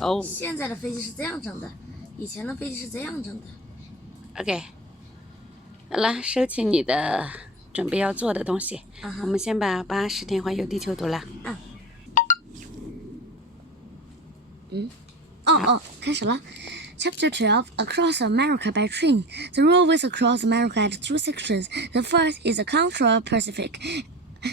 哦现在的飞机是这样整的，以前的飞机是这样整的。OK， 好了，收起你的准备要做的东西。我们先把80天环游地球读了。开始了。Chapter 12, Across America by Train. The railways across America had two sections. The first is the Contra Pacific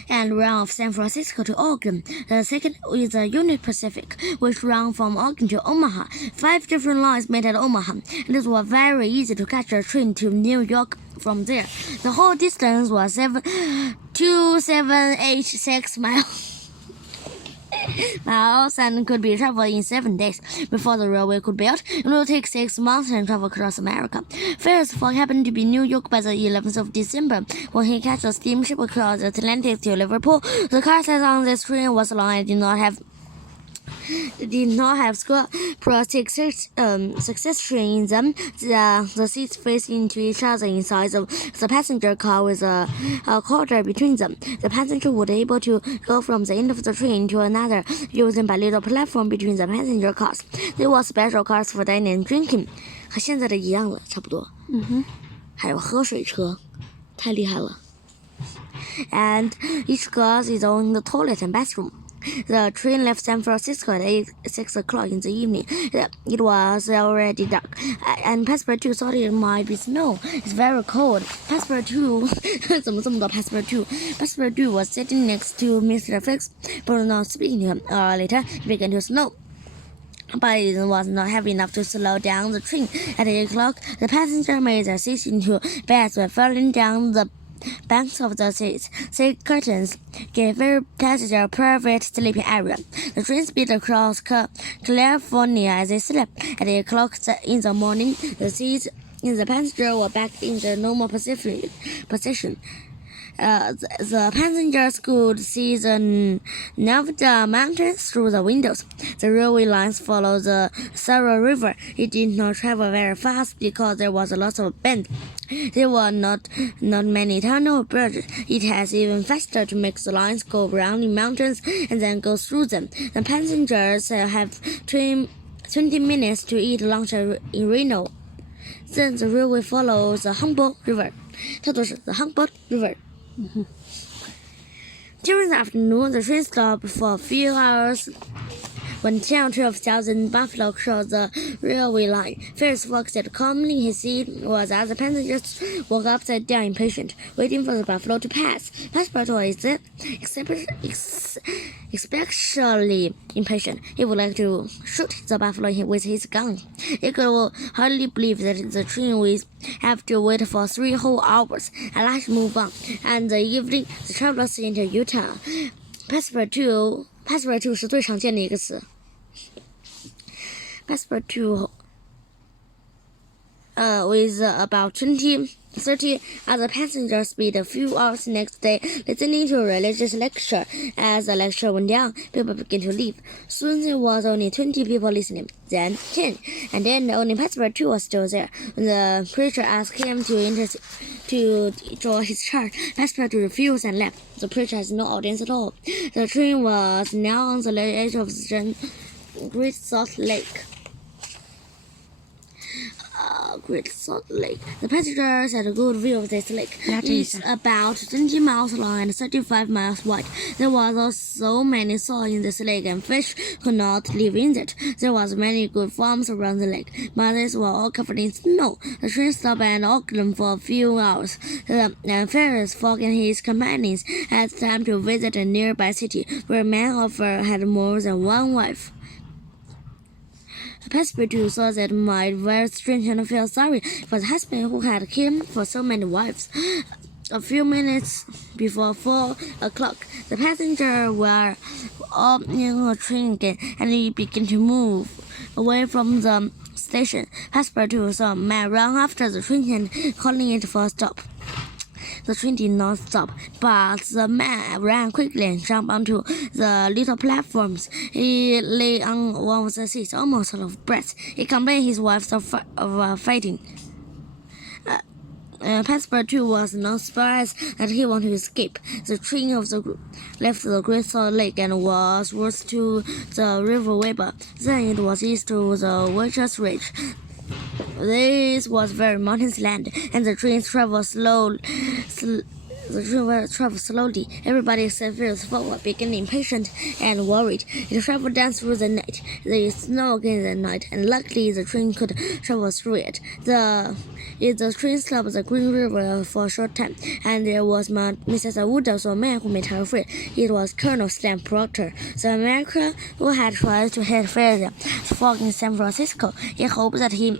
and ran from San Francisco to Oregon. The second is the Union Pacific, which ran from Oregon to Omaha. 5 different lines met at Omaha, and it was very easy to catch a train to New York from there. The whole distance was 2786 miles and could be traveled in 7 days. Before the railway could be built, it would take 6 months and travel across America. First Fogg happened to be in New York by the 11th of December when he catch a steamship across the Atlantic to Liverpool. The car set on this train was long and did not have succession in them. The seats faced into each other inside the passenger car with a corridor between them. The passenger would be able to go from the end of the train to another using a little platform between the passenger cars. There were special cars for dining and drinking. 和现在的一样了，差不多。还有喝水车，太厉害了。And each car is on the toilet and bathroom. The train left San Francisco at 6 o'clock in the evening. It was already dark, and Passepartout thought it might be snow. It's very cold. Passepartout 怎么这么多 Passepartout? Passepartout was sitting next to Mr. Fix, but not speaking to him. Later, it began to snow. But it was not heavy enough to slow down the train. At 8 o'clock, the passenger made their seats into beds by falling down the banks of the seats. Thick curtains gave every passenger a private sleeping area. The train sped across California as they slept. At 8 o'clock in the morning, the seats in the passenger were back in the normal position. The passengers could see the Nevada mountains through the windows. The railway lines followed the Sarah River. It did not travel very fast because there was a lot of bend. There were not many tunnel bridges. It has even faster to make the lines go around the mountains and then go through them. The passengers have 20 minutes to eat lunch in Reno. Then the railway follows the Humboldt River. 它都是 the Humboldt River. During the afternoon, the train stopped for a few hours when 10 or 12,000 buffalo crossed the railway line. First Fogg sat calmly in his seat while the other passengers walked upside down impatient, waiting for the buffalo to pass. Passepartout is especially impatient. He would like to shoot the buffalo with his gun. He could hardly believe that the train would have to wait for 3 whole hours. At last move on, and the evening the travelers entered Utah. Passepartout 是最常见的一个词。Passepartout with about 30 other passengers spent a few hours next day listening to a religious lecture. As the lecture went on, people began to leave. Soon there was only 20 people listening, then 10, and then only Passepartout was still there. When the preacher asked him to draw his chart, Passepartout refused and left. The preacher has no audience at all. The train was now on the edge of the Great Salt Lake. The passengers had a good view of this lake. It's about 20 miles long and 35 miles wide. There was so many salt in this lake, and fish could not live in it. There was many good farms around the lake, but these were all covered in snow. The train stopped at Oakland for a few hours. And Ferris, Fogg, and his companions had time to visit a nearby city where a man had more than one wife. Passepartout saw that might very strange and felt sorry for the husband who had cared for so many wives. A few minutes before 4 o'clock, the passengers were all in the train again, and it began to move away from the station. Passepartout saw a man run after the train and calling it for a stop. The train did not stop, but the man ran quickly and jumped onto the little platforms. He lay on one of the seats, almost out of breath. He complained his wife of fighting. Passepartout was not surprised that he wanted to escape. The train of the group left the Great Salt Lake and was west to the River Weber. Then it was east to the Witches Ridge. This was very mountainous land, and the train traveled slowly. Everybody except Phileas Fogg were becoming impatient and worried. It traveled down through the night. There is snow again that night, and luckily the train could travel through it. The train stopped the Green River for a short time, and there was Mrs. Woodhouse, a man who made her afraid. It was Colonel Stan Proctor, the American who had tried to hit Phileas Fogg in San Francisco. He hoped that he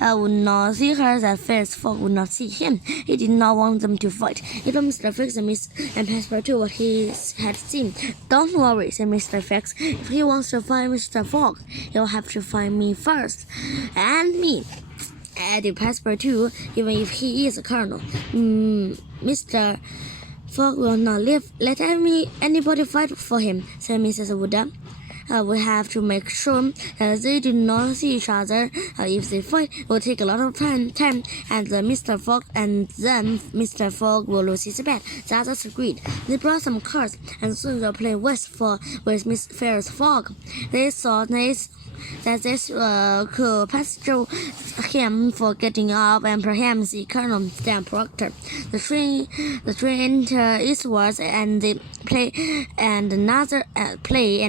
would not see her, that Phileas Fogg would not see him. He did not want them to fight. He told Mr. Fix and Miss and Passepartout what he had seen. "Don't worry," said Mr. Fix. "If he wants to find Mr. Fogg, he'll have to find me first. And me," added Passepartout, "even if he is a colonel. Mr. Fogg will not let anybody fight for him," said Mrs. Woodhouse. "We have to make sure that they do not see each other. If they fight, it will take a lot of time, and Mr. Fogg will lose his bet." The others agreed. They brought some cards, and soon they played with Miss Phileas Fogg. They thought that this could pasture him for getting up and perhaps see Colonel Stan Proctor. The train entered eastwards, and they played and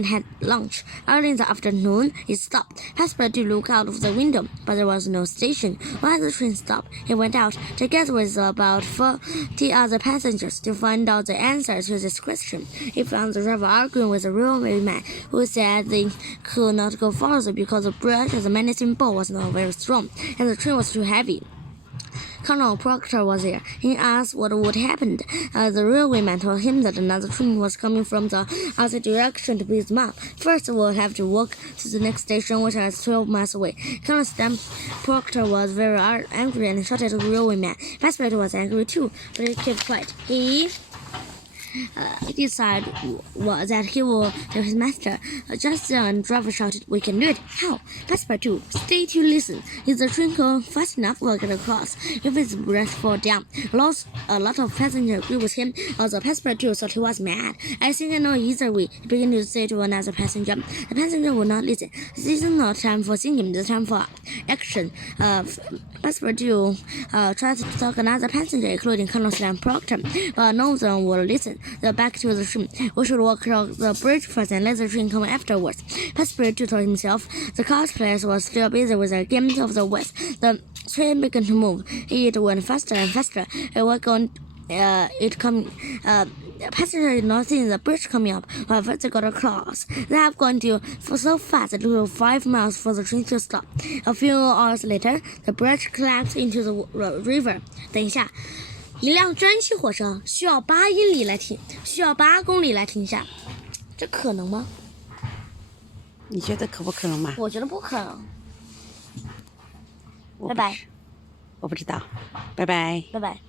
had lunch. Early in the afternoon, it stopped. Passepartout looked out of the window, but there was no station. When the train stopped, he went out, together with about 40 other passengers, to find out the answer to this question. He found the driver arguing with a railwayman, who said they could not go further because the bridge of the menacing boat was not very strong, and the train was too heavy. Colonel Proctor was there. He asked what would happen. The railwayman told him that another train was coming from the other direction to pick them up. First, we'll have to walk to the next station, which is 12 miles away. Colonel Stan Proctor was very angry and shouted at the railwayman. Passepartout was angry too, but he kept quiet. He decided that he will tell his master. Just then, the driver shouted, "We can do it!" "How?" "Passepartout, stay to listen. If the train goes fast enough, we'll get across. If its brakes fall down." A lot of passengers agreed with him, although Passepartout thought he was mad. "I think I know either way," he began to say to another passenger. The passenger would not listen. "This is not time for thinking, this is time for action." Passepartout tried to talk another passenger, including Colonel Stan Proctor, but none of them would listen. They're back to the train. "We should walk across the bridge first and let the train come afterwards," Passepartout told himself. The cardplayers were still busy with their game of the West. The train began to move. It went faster and faster. Passengers did not see the bridge coming up. However, they got across. They have gone so fast that it took 5 miles for the train to stop. A few hours later, the bridge collapsed into the river. 等一下，一辆蒸汽火车需要8公里来停下，这可能吗？你觉得可不可能吗？我觉得不可能。我拜拜。我不知道，拜拜。拜拜。